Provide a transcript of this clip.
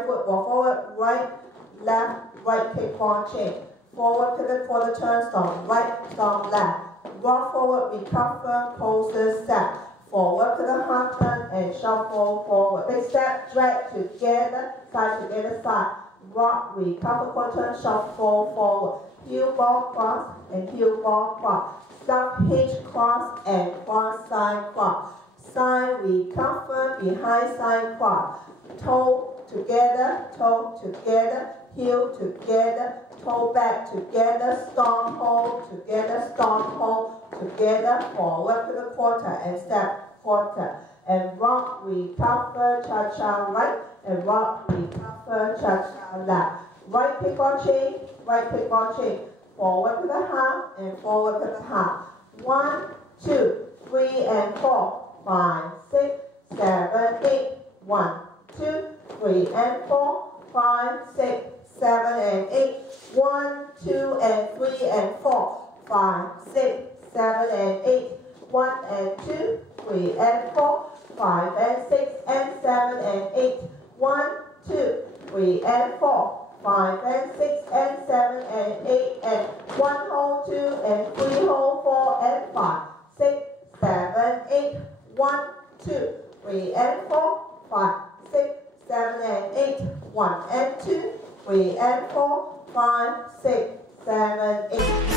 right foot walk forward, right, left, right kick ball change. Forward pivot quarter turn, stomp right, stomp left. Rock forward, recover, poster step. Forward pivot half turn and shuffle forward. Big step, drag together, side. Rock, recover, quarter turn, shuffle forward. Heel ball cross and heel ball cross. Stop, hitch, cross and cross side cross. Side, recover, behind side cross. Toe together, heel together, toe back together, stomp hold together, forward to the quarter and step quarter. And rock, recover, cha-cha right, and rock, recover, cha-cha left. Right kick ball change, forward to the half and forward to the half. 1, 2, 3 and 4, 5, 6, 7, 8. 1, 2, 3 and 4, 5, 6, 7 and 8. 1, 2 and 3 and 4, 5, 6, 7 and 8. 1 and 2, 3 and 4, 5 and 6 and 7 and 8. 1, 2, 3 and 4, 5 and 6 and 7 and 8. And 1 hole, 2 and 3 hole, 4 and 5, 6, 7, 8. 1, 2, 3 and 4, 5, 6, 7 and 8. 1 and 2, 3 and 4, 5, 6, 7, 8.